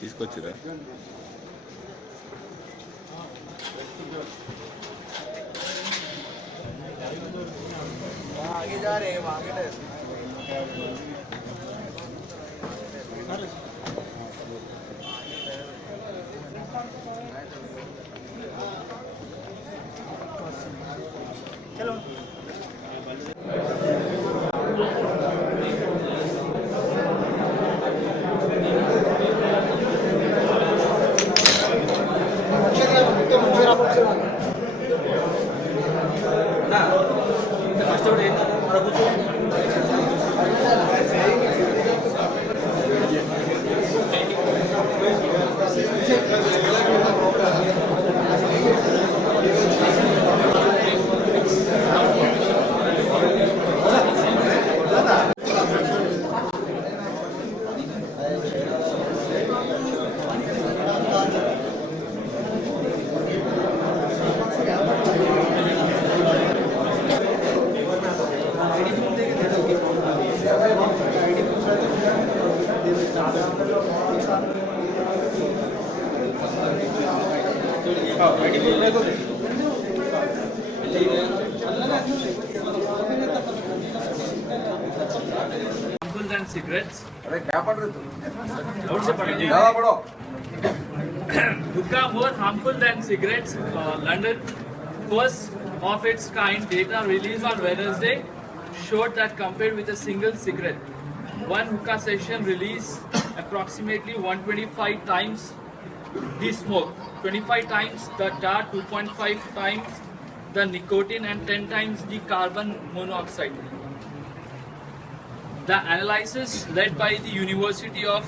తీసుకొచ్చిరా आगे जा रहे हैं आगे चलो and cigarettes. Hookah more harmful than cigarettes. London, first of its kind data released on Wednesday showed that compared with a single cigarette, one hookah session released approximately 125 times the smoke, 25 times the tar, 2.5 times the nicotine and 10 times the carbon monoxide. The analysis led by the University of